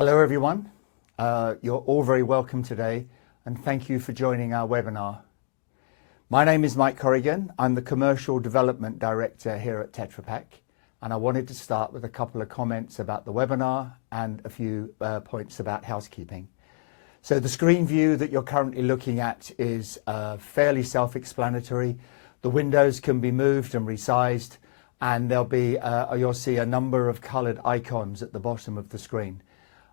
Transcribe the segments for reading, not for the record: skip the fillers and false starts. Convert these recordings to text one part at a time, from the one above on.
Hello everyone, you're all very welcome today and thank you for joining our webinar. My name is Mike Corrigan, I'm the Commercial Development Director here at Tetra Pak, and I wanted to start with a couple of comments about the webinar and a few points about housekeeping. So the screen view that you're currently looking at is fairly self-explanatory. The windows can be moved and resized, and there'll be, you'll see a number of coloured icons at the bottom of the screen.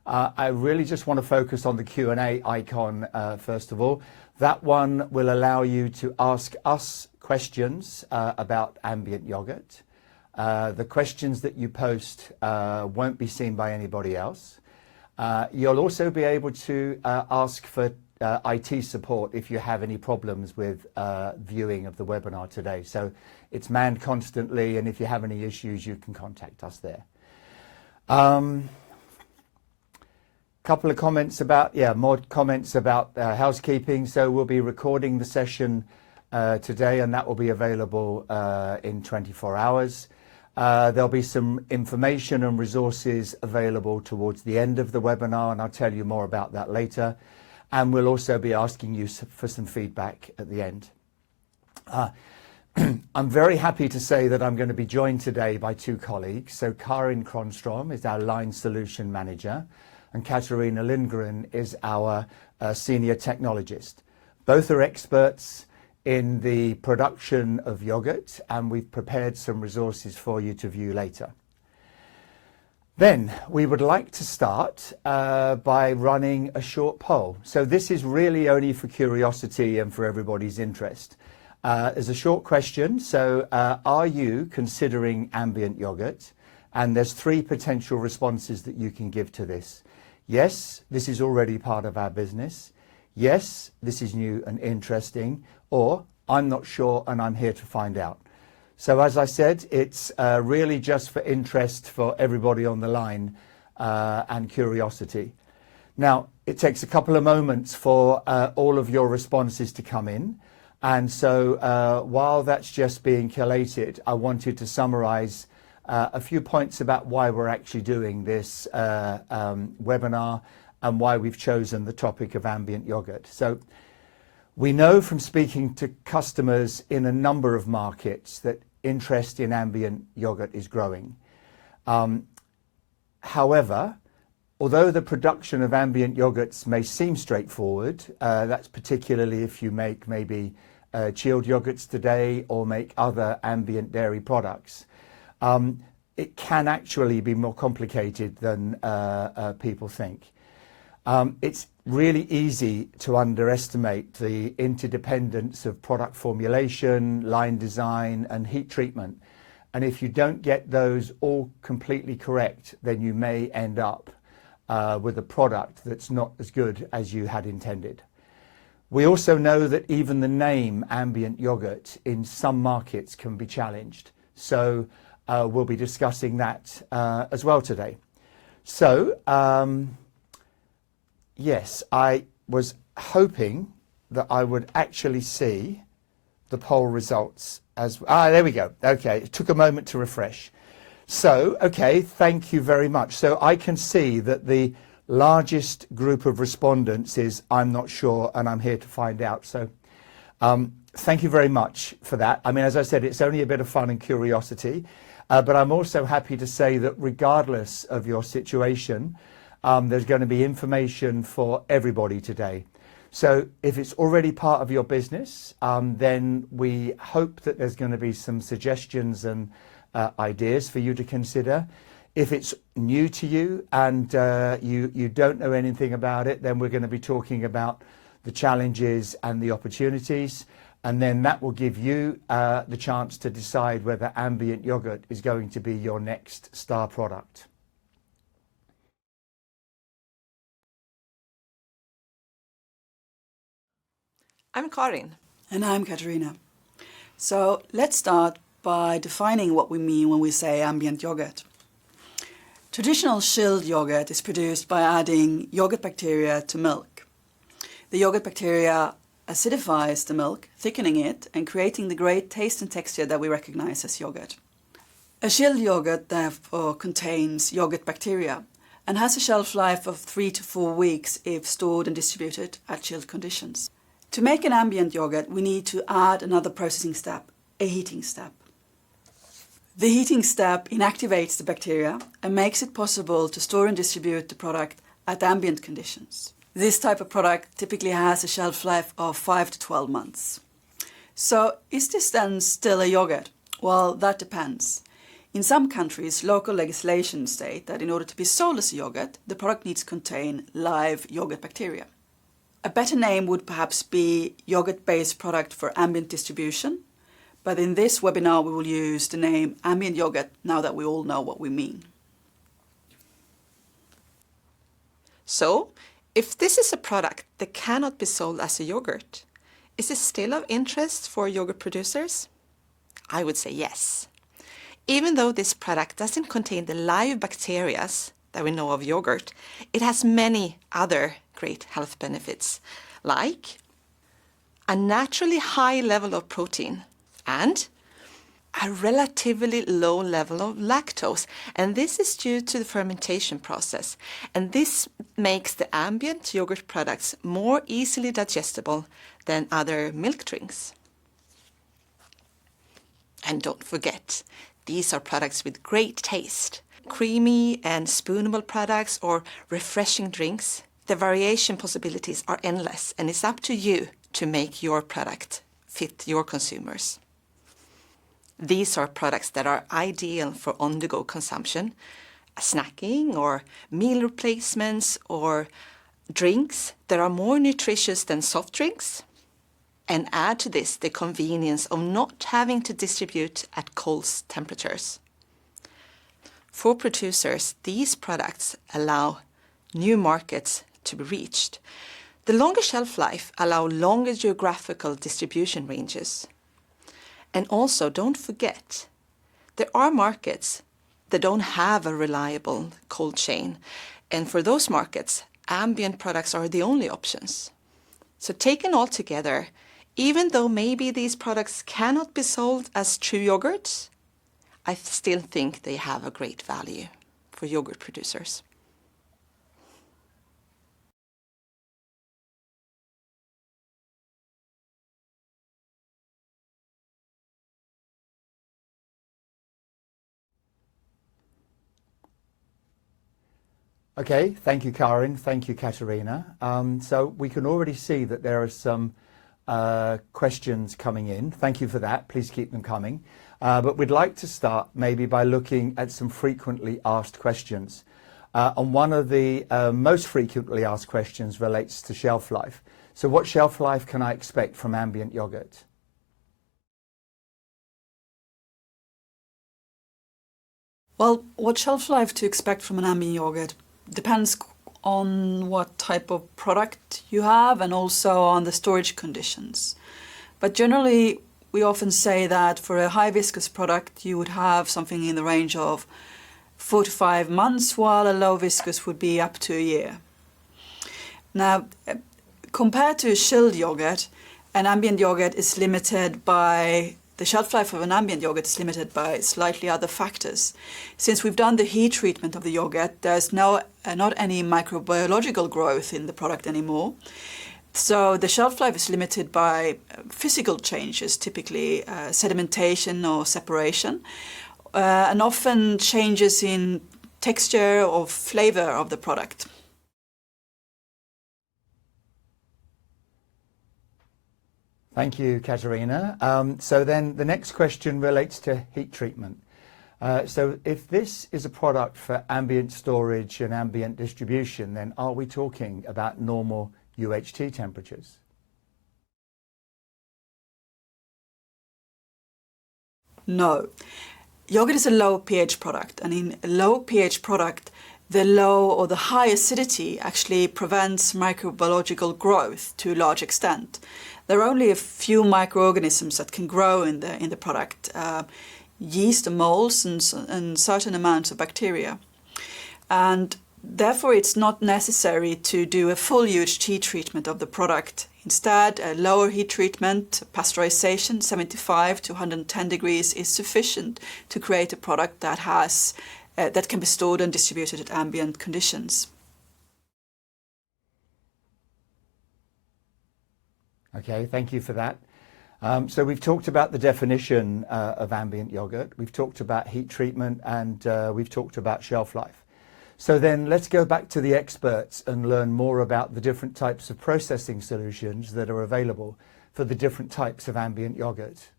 I really just want to focus on the Q&A icon first of all. That one will allow you to ask us questions about ambient yogurt. The questions that you post won't be seen by anybody else. You'll also be able to ask for IT support if you have any problems with viewing of the webinar today. So it's manned constantly, and if you have any issues, you can contact us there. Couple of comments about, more comments about housekeeping. So we'll be recording the session today, and that will be available in 24 hours. There'll be some information and resources available towards the end of the webinar, and I'll tell you more about that later. And we'll also be asking you for some feedback at the end. I'm very happy to say that I'm going to be joined today by two colleagues. So Karin Kronstrom is our Line Solution Manager, and Katarina Lindgren is our Senior Technologist. Both are experts in the production of yogurt, and we've prepared some resources for you to view later. Then we would like to start by running a short poll. So this is really only for curiosity and for everybody's interest. There's a short question. So are you considering ambient yogurt? And there's three potential responses that you can give to this. Yes, this is already part of our business. Yes, this is new and interesting. Or I'm not sure and I'm here to find out. So as I said, it's really just for interest for everybody on the line and curiosity. Now, it takes a couple of moments for all of your responses to come in. And so while that's just being collated, I wanted to summarize a few points about why we're actually doing this webinar and why we've chosen the topic of ambient yogurt. So we know from speaking to customers in a number of markets that interest in ambient yogurt is growing. However, although the production of ambient yogurts may seem straightforward, that's particularly if you make maybe chilled yogurts today or make other ambient dairy products. It can actually be more complicated than people think. It's really easy to underestimate the interdependence of product formulation, line design, and heat treatment. And if you don't get those all completely correct, then you may end up with a product that's not as good as you had intended. We also know that even the name ambient yogurt in some markets can be challenged. So we'll be discussing that as well today. So yes, I was hoping that I would actually see the poll results as there we go. Okay, it took a moment to refresh. So, okay, thank you very much. So I can see that the largest group of respondents is I'm not sure and I'm here to find out. So thank you very much for that. I mean, as I said, it's only a bit of fun and curiosity, but I'm also happy to say that regardless of your situation, there's going to be information for everybody today. So if it's already part of your business, then we hope that there's going to be some suggestions and ideas for you to consider. If it's new to you and you don't know anything about it, then we're going to be talking about the challenges and the opportunities. And then that will give you the chance to decide whether ambient yogurt is going to be your next star product. I'm Karin. And I'm Katarina. So let's start by defining what we mean when we say ambient yogurt. Traditional chilled yogurt is produced by adding yogurt bacteria to milk. The yogurt bacteria acidifies the milk, thickening it and creating the great taste and texture that we recognize as yogurt. A chilled yogurt therefore contains yogurt bacteria, and has a shelf life of 3 to 4 weeks if stored and distributed at chilled conditions. To make an ambient yogurt, we need to add another processing step, a heating step. The heating step inactivates the bacteria and makes it possible to store and distribute the product at ambient conditions. This type of product typically has a shelf life of 5 to 12 months. So, is this then still a yogurt? Well, that depends. In some countries, local legislation state that in order to be sold as a yogurt, the product needs to contain live yogurt bacteria. A better name would perhaps be yogurt-based product for ambient distribution, but in this webinar we will use the name ambient yogurt now that we all know what we mean. So, if this is a product that cannot be sold as a yogurt, is it still of interest for yogurt producers? I would say yes. Even though this product doesn't contain the live bacteria that we know of yogurt, it has many other great health benefits, like a naturally high level of protein and a relatively low level of lactose. And this is due to the fermentation process. And this makes the ambient yogurt products more easily digestible than other milk drinks. And don't forget, these are products with great taste. Creamy and spoonable products or refreshing drinks. The variation possibilities are endless, and it's up to you to make your product fit your consumers. These are products that are ideal for on-the-go consumption, snacking or meal replacements or drinks that are more nutritious than soft drinks. And add to this the convenience of not having to distribute at cold temperatures. For producers, these products allow new markets to be reached. The longer shelf life allows longer geographical distribution ranges. And also, don't forget, there are markets that don't have a reliable cold chain. And for those markets, ambient products are the only options. So taken all together, even though maybe these products cannot be sold as true yogurts, I still think they have a great value for yogurt producers. Okay, thank you, Karin. Thank you, Katarina. So we can already see that there are some questions coming in. Thank you for that. Please keep them coming. But we'd like to start maybe by looking at some frequently asked questions. And one of the most frequently asked questions relates to shelf life. So what shelf life can I expect from ambient yogurt? Well, what shelf life to expect from an ambient yogurt depends on what type of product you have and also on the storage conditions. But generally, we often say that for a high viscous product, you would have something in the range of 4 to 5 months, while a low viscous would be up to a year. Now, compared to a chilled yogurt, an ambient yogurt is limited by the shelf life of an ambient yogurt is limited by slightly other factors. Since we've done the heat treatment of the yogurt, there's not any microbiological growth in the product anymore. So the shelf life is limited by physical changes, typically sedimentation or separation, and often changes in texture or flavor of the product. Thank you, Katarina. So then the next question relates to heat treatment. So if this is a product for ambient storage and ambient distribution, then are we talking about normal UHT temperatures? No. Yogurt is a low pH product, and in a low pH product, the low or the high acidity actually prevents microbiological growth to a large extent. There are only a few microorganisms that can grow in the product, yeast and molds and certain amounts of bacteria. And therefore, it's not necessary to do a full UHT treatment of the product. Instead, a lower heat treatment, pasteurization, 75 to 110 degrees, is sufficient to create a product that has that can be stored and distributed at ambient conditions. Okay, thank you for that. So we've talked about the definition of ambient yogurt, we've talked about heat treatment, and we've talked about shelf life. So then let's go back to the experts and learn more about the different types of processing solutions that are available for the different types of ambient yogurt.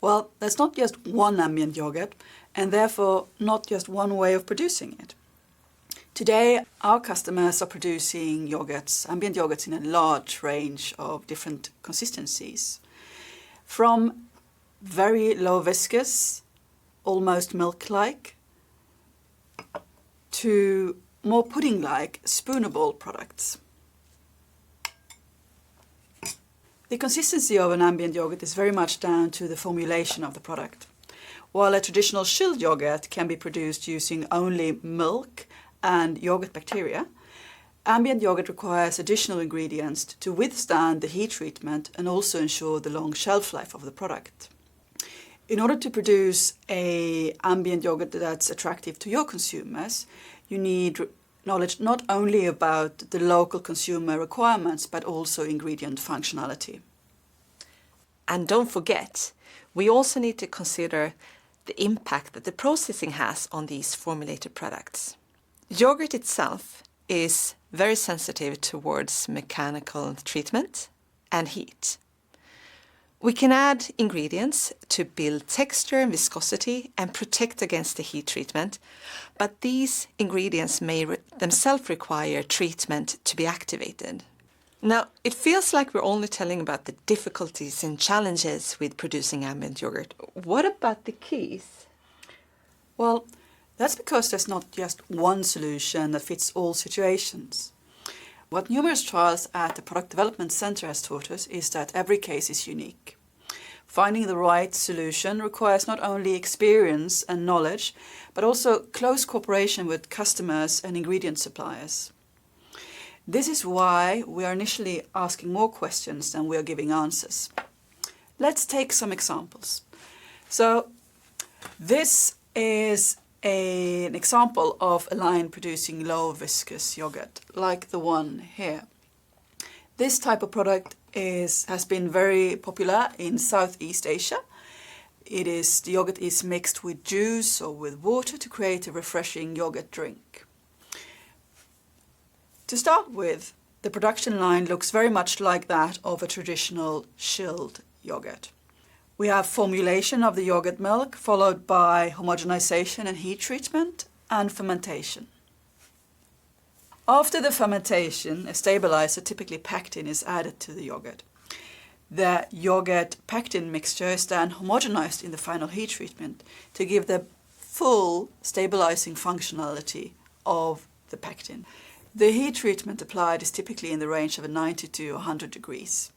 Well, there's not just one ambient yogurt, and therefore not just one way of producing it. Today, our customers are producing yogurts, ambient yogurts, in a large range of different consistencies. From very low viscous, almost milk-like, to more pudding-like, spoonable products. The consistency of an ambient yogurt is very much down to the formulation of the product. While a traditional chilled yogurt can be produced using only milk and yogurt bacteria, ambient yogurt requires additional ingredients to withstand the heat treatment and also ensure the long shelf life of the product. In order to produce an ambient yogurt that's attractive to your consumers, you need knowledge not only about the local consumer requirements, but also ingredient functionality. And don't forget, we also need to consider the impact that the processing has on these formulated products. Yogurt itself is very sensitive towards mechanical treatment and heat. We can add ingredients to build texture and viscosity and protect against the heat treatment, but these ingredients may themselves require treatment to be activated. Now, it feels like we're only telling about the difficulties and challenges with producing ambient yogurt. What about the keys? Well, that's because there's not just one solution that fits all situations. What numerous trials at the Product Development Center has taught us is that every case is unique. Finding the right solution requires not only experience and knowledge, but also close cooperation with customers and ingredient suppliers. This is why we are initially asking more questions than we are giving answers. Let's take some examples. So, this is an example of a line producing low viscous yogurt, like the one here. This type of product has been very popular in Southeast Asia. The yogurt is mixed with juice or with water to create a refreshing yogurt drink. To start with, the production line looks very much like that of a traditional chilled yogurt. We have formulation of the yogurt milk, followed by homogenization and heat treatment, and fermentation. After the fermentation, a stabilizer, typically pectin, is added to the yogurt. The yogurt pectin mixture is then homogenized in the final heat treatment to give the full stabilizing functionality of the pectin. The heat treatment applied is typically in the range of 90 to 100 degrees.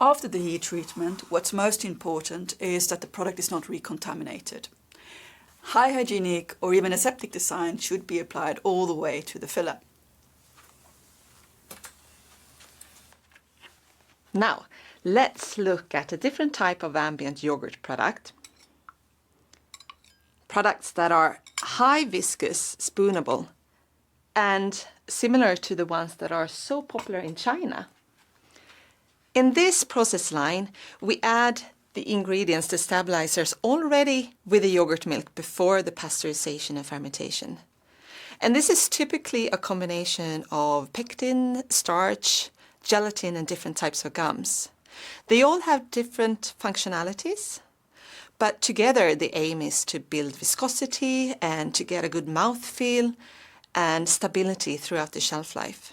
After the heat treatment, what's most important is that the product is not recontaminated. High hygienic or even aseptic design should be applied all the way to the filler. Now, let's look at a different type of ambient yogurt product. Products that are high viscous, spoonable, and similar to the ones that are so popular in China. In this process line, we add the ingredients, the stabilizers, already with the yogurt milk before the pasteurization and fermentation. And this is typically a combination of pectin, starch, gelatin, and different types of gums. They all have different functionalities, but together the aim is to build viscosity and to get a good mouthfeel and stability throughout the shelf life.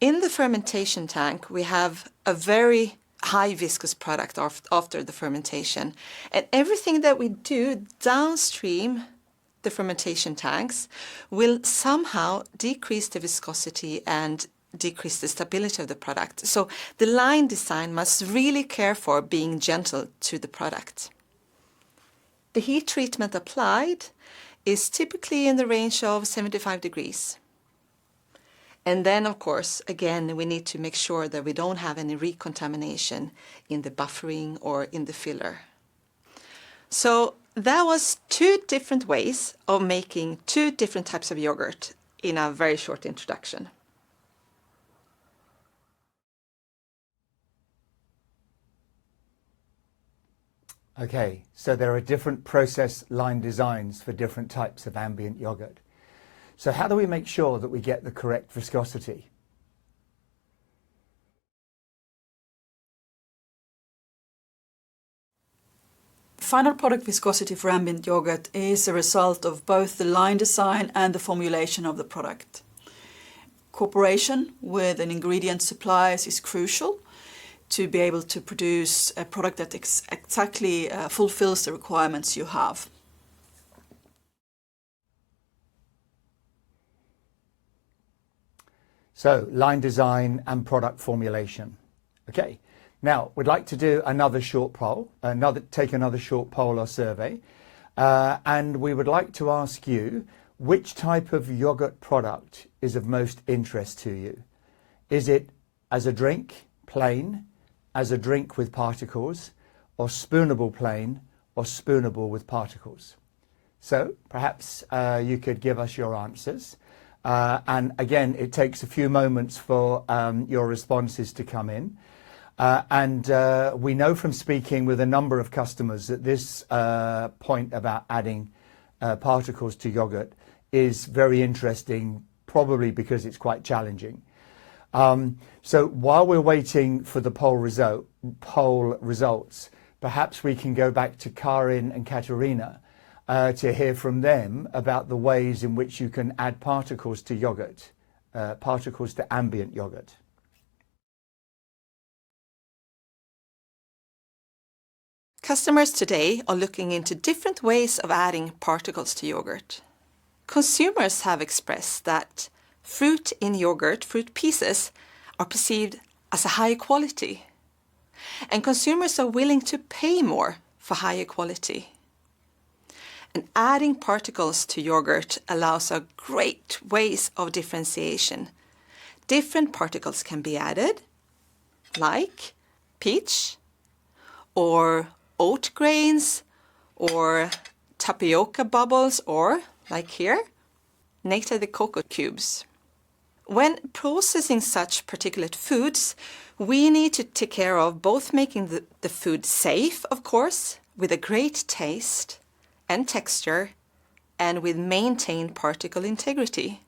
In the fermentation tank, we have a very high viscous product after the fermentation. And everything that we do downstream the fermentation tanks will somehow decrease the viscosity and decrease the stability of the product. So the line design must really care for being gentle to the product. The heat treatment applied is typically in the range of 75 degrees. And then, of course, again, we need to make sure that we don't have any recontamination in the buffering or in the filler. So that was 2 different ways of making 2 different types of yogurt in a very short introduction. Okay, so there are different process line designs for different types of ambient yogurt. So how do we make sure that we get the correct viscosity? Final product viscosity for ambient yogurt is a result of both the line design and the formulation of the product. Cooperation with an ingredient suppliers is crucial to be able to produce a product that exactly fulfills the requirements you have. So line design and product formulation. Okay, now we'd like to do another short poll, take another short poll or survey, and we would like to ask you which type of yogurt product is of most interest to you. Is it as a drink, plain, as a drink with particles, or spoonable plain, or spoonable with particles? So perhaps you could give us your answers. And again, it takes a few moments for your responses to come in. And we know from speaking with a number of customers that this point about adding particles to yogurt is very interesting, probably because it's quite challenging. So while we're waiting for the poll results, perhaps we can go back to Karin and Katarina to hear from them about the ways in which you can add particles to yogurt, particles to ambient yogurt. Customers today are looking into different ways of adding particles to yogurt. Consumers have expressed that fruit in yogurt, fruit pieces, are perceived as a higher quality. And consumers are willing to pay more for higher quality. And adding particles to yogurt allows a great ways of differentiation. Different particles can be added, like peach, or oat grains, or tapioca bubbles, or, like here, nectar de cocoa cubes. When processing such particulate foods, we need to take care of both making the food safe, of course, with a great taste and texture, and with maintained particle integrity.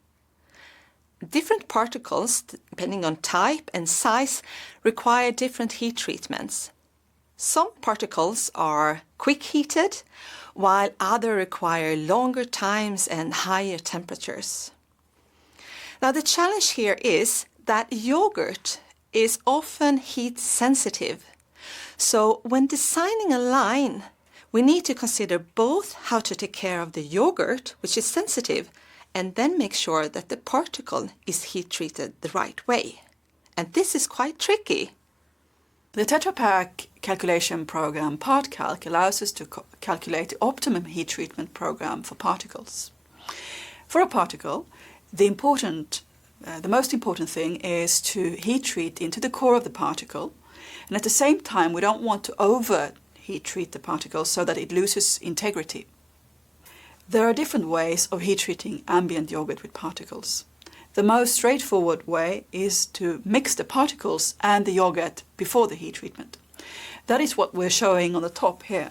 Different particles, depending on type and size, require different heat treatments. Some particles are quick heated, while others require longer times and higher temperatures. Now, the challenge here is that yogurt is often heat sensitive. So when designing a line, we need to consider both how to take care of the yogurt, which is sensitive, and then make sure that the particle is heat treated the right way. And this is quite tricky. The Tetra Pak calculation program, PartCalc, allows us to calculate the optimum heat treatment program for particles. For a particle, the most important thing is to heat treat into the core of the particle, and at the same time we don't want to overheat treat the particle so that it loses integrity. There are different ways of heat treating ambient yogurt with particles. The most straightforward way is to mix the particles and the yogurt before the heat treatment. That is what we're showing on the top here.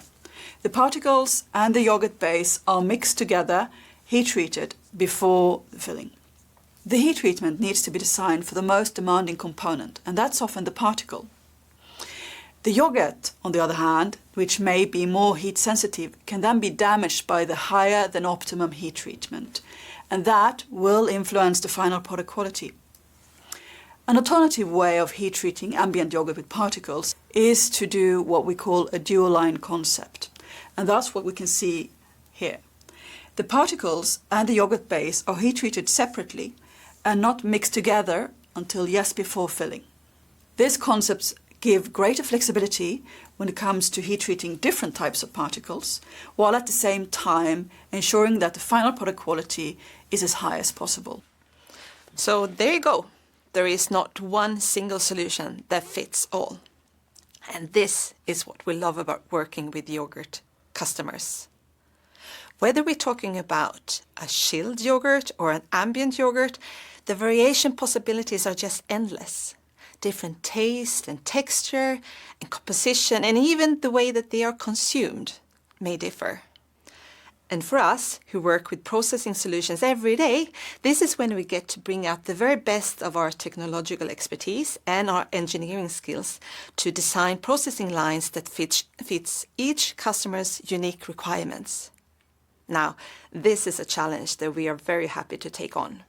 The particles and the yogurt base are mixed together, heat treated before the filling. The heat treatment needs to be designed for the most demanding component, and that's often the particle. The yogurt, on the other hand, which may be more heat sensitive, can then be damaged by the higher than optimum heat treatment, and that will influence the final product quality. An alternative way of heat treating ambient yogurt with particles is to do what we call a dual line concept, and that's what we can see here. The particles and the yogurt base are heat treated separately and not mixed together until just before filling. These concepts give greater flexibility when it comes to heat treating different types of particles, while at the same time ensuring that the final product quality is as high as possible. So there you go. There is not one single solution that fits all. And this is what we love about working with yogurt customers. Whether we're talking about a chilled yogurt or an ambient yogurt, the variation possibilities are just endless. Different taste and texture and composition and even the way that they are consumed may differ. And for us, who work with processing solutions every day, this is when we get to bring out the very best of our technological expertise and our engineering skills to design processing lines that fits each customer's unique requirements. Now, this is a challenge that we are very happy to take on.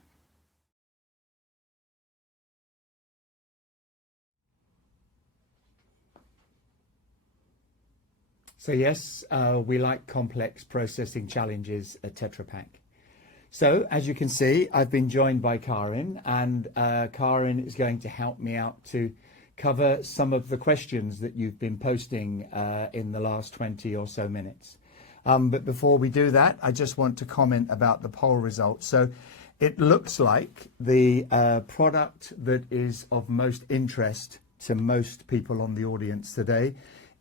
So yes, we like complex processing challenges at Tetra Pak. So as you can see, I've been joined by Karin, and Karin is going to help me out to cover some of the questions that you've been posting in the last 20 or so minutes. But before we do that, I just want to comment about the poll results. So it looks like the product that is of most interest to most people on the audience today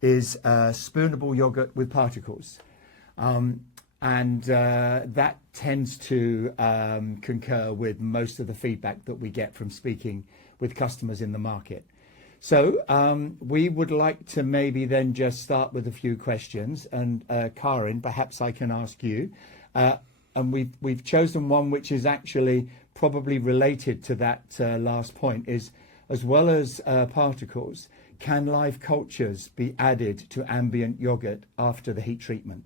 is spoonable yogurt with particles. And that tends to concur with most of the feedback that we get from speaking with customers in the market. So we would like to maybe then just start with a few questions. And Karin, perhaps I can ask you. And we've chosen one which is actually probably related to that last point, is as well as particles, can live cultures be added to ambient yogurt after the heat treatment?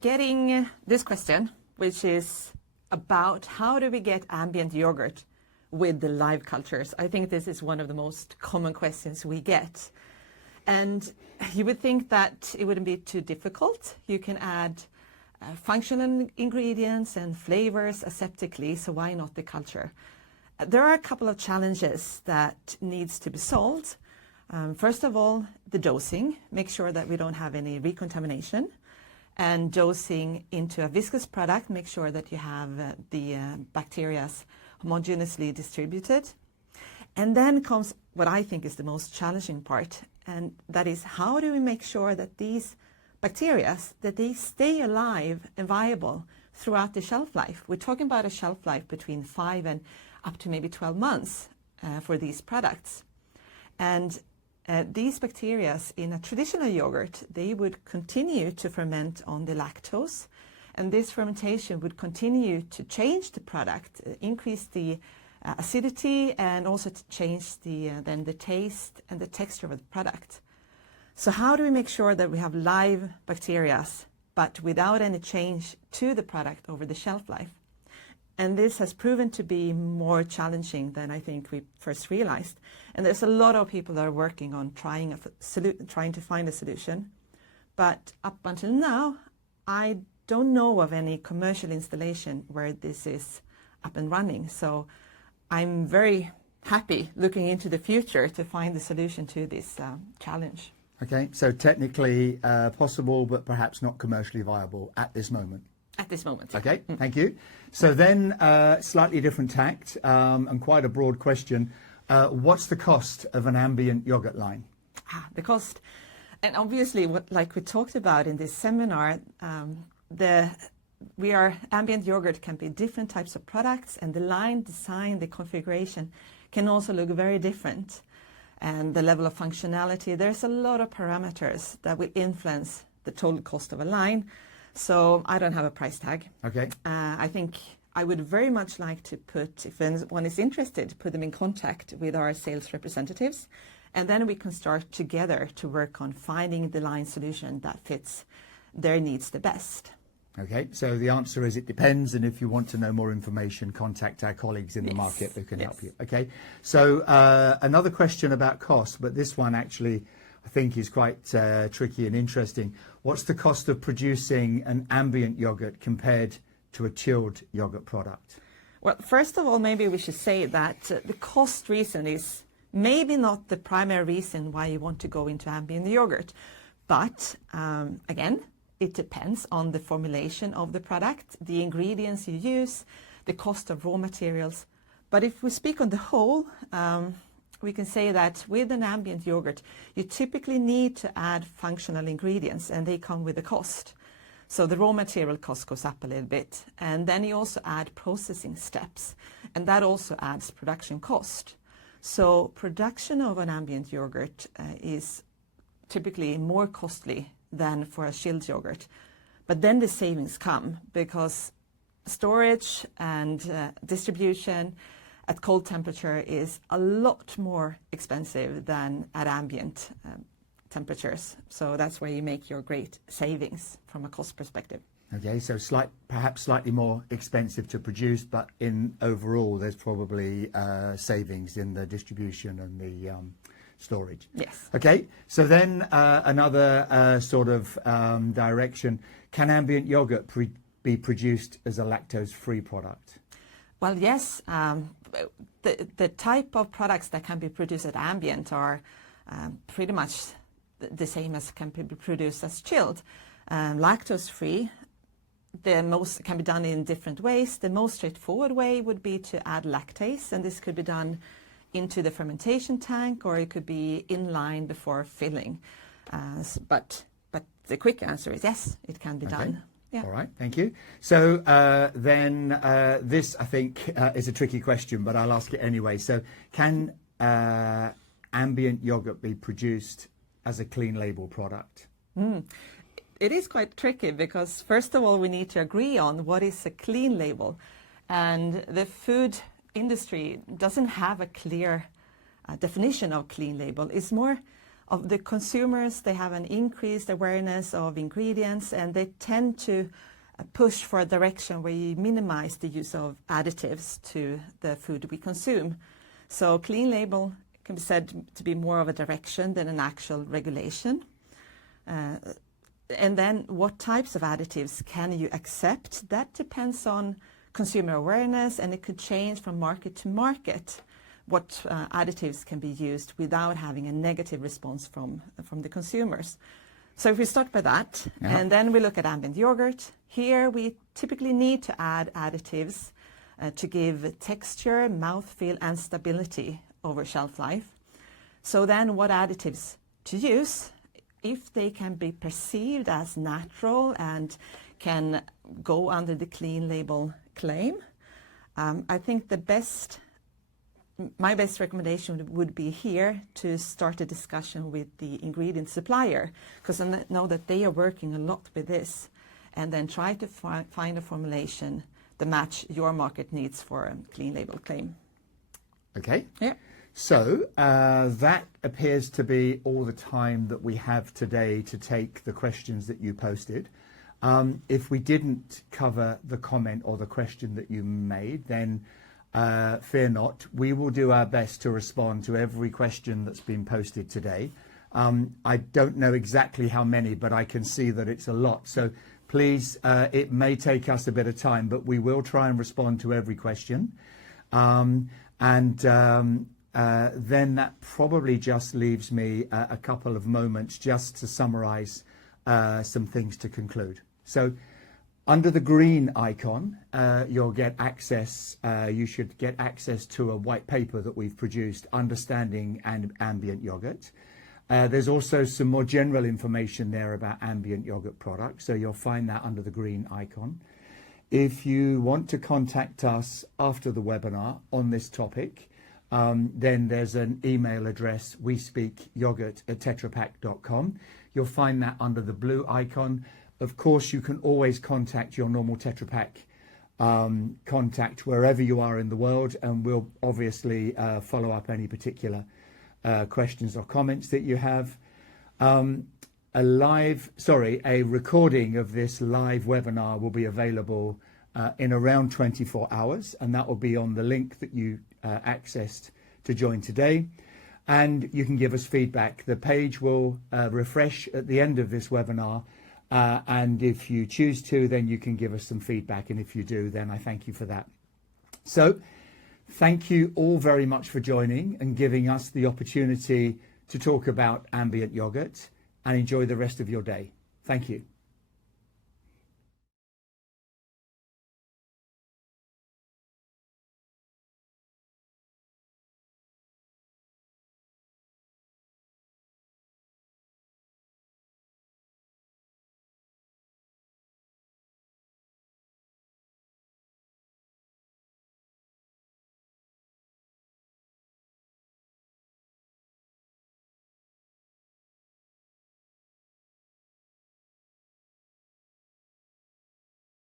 Getting this question, which is about how do we get ambient yogurt with the live cultures? I think this is one of the most common questions we get. And you would think that it wouldn't be too difficult. You can add functional ingredients and flavors aseptically, so why not the culture? There are a couple of challenges that needs to be solved. First of all, the dosing. Make sure that we don't have any recontamination. And dosing into a viscous product, make sure that you have the bacteria homogeneously distributed. And then comes what I think is the most challenging part, and that is how do we make sure that these bacteria, that they stay alive and viable throughout the shelf life. We're talking about a shelf life between 5 and up to maybe 12 months for these products. And these bacteria in a traditional yogurt, they would continue to ferment on the lactose, and this fermentation would continue to change the product, increase the acidity, and also to change then the taste and the texture of the product. So how do we make sure that we have live bacteria, but without any change to the product over the shelf life? And this has proven to be more challenging than I think we first realized. And there's a lot of people that are working on trying to find a solution. But up until now, I don't know of any commercial installation where this is up and running. So I'm very happy looking into the future to find the solution to this challenge. Okay, so technically possible, but perhaps not commercially viable at this moment. At this moment. Okay, thank you. So then, slightly different tact and quite a broad question. What's the cost of an ambient yogurt line? The cost, and obviously, like we talked about in this seminar, ambient yogurt can be different types of products, and the line design, the configuration can also look very different. And the level of functionality, there's a lot of parameters that will influence the total cost of a line. So I don't have a price tag. Okay. I think I would very much like to put, if anyone is interested, put them in contact with our sales representatives. And then we can start together to work on finding the line solution that fits their needs the best. Okay, so the answer is it depends, and if you want to know more information, contact our colleagues in the Yes. market who can Yes. help you. Okay, so another question about cost, but this one actually I think is quite tricky and interesting. What's the cost of producing an ambient yogurt compared to a chilled yogurt product? Well, first of all, maybe we should say that the cost reason is maybe not the primary reason why you want to go into ambient yogurt. But again, it depends on the formulation of the product, the ingredients you use, the cost of raw materials. But if we speak on the whole, we can say that with an ambient yogurt, you typically need to add functional ingredients, and they come with a cost. So the raw material cost goes up a little bit, and then you also add processing steps, and that also adds production cost. So production of an ambient yogurt is typically more costly than for a chilled yogurt. But then the savings come because storage and distribution at cold temperature is a lot more expensive than at ambient temperatures. So that's where you make your great savings from a cost perspective. Okay, so perhaps slightly more expensive to produce, but in overall there's probably savings in the distribution and the storage. Yes. Okay, so then another sort of direction. Can ambient yogurt be produced as a lactose-free product? Well, yes. The type of products that can be produced at ambient are pretty much the same as can be produced as chilled. Lactose-free, the most can be done in different ways. The most straightforward way would be to add lactase, and this could be done into the fermentation tank, or it could be in line before filling. But the quick answer is yes, it can be done. Yeah. All right, thank you. So then this, I think, is a tricky question, but I'll ask it anyway. So can ambient yogurt be produced as a clean label product? It is quite tricky because, first of all, we need to agree on what is a clean label. And the food industry doesn't have a clear definition of clean label. It's more of the consumers. They have an increased awareness of ingredients, and they tend to push for a direction where you minimize the use of additives to the food we consume. So clean label can be said to be more of a direction than an actual regulation. And then what types of additives can you accept? That depends on consumer awareness, and it could change from market to market what additives can be used without having a negative response from the consumers. So if we start by that, and then we look at ambient yogurt, here we typically need to add additives to give texture, mouthfeel, and stability over shelf life. So then what additives to use? If they can be perceived as natural and can go under the clean label claim, I think my best recommendation would be here to start a discussion with the ingredient supplier, because I know that they are working a lot with this, and then try to find a formulation that match your market needs for a clean label claim. Okay. Yeah. So that appears to be all the time that we have today to take the questions that you posted. If we didn't cover the comment or the question that you made, then fear not. We will do our best to respond to every question that's been posted today. I don't know exactly how many, but I can see that it's a lot. So please, it may take us a bit of time, but we will try and respond to every question. Then that probably just leaves me a couple of moments just to summarize some things to conclude. So under the green icon, you'll get access, you should get access to a white paper that we've produced, Understanding Ambient Yogurt. There's also some more general information there about ambient yogurt products, so you'll find that under the green icon. If you want to contact us after the webinar on this topic, then there's an email address, wespeakyogurt@tetrapak.com. You'll find that under the blue icon. Of course, you can always contact your normal Tetra Pak contact wherever you are in the world, and we'll obviously follow up any particular questions or comments that you have. A recording of this live webinar will be available in around 24 hours, and that will be on the link that you accessed to join today, and you can give us feedback. The page will refresh at the end of this webinar, and if you choose to, then you can give us some feedback, and if you do, then I thank you for that. So thank you all very much for joining and giving us the opportunity to talk about ambient yogurt, and enjoy the rest of your day. Thank you.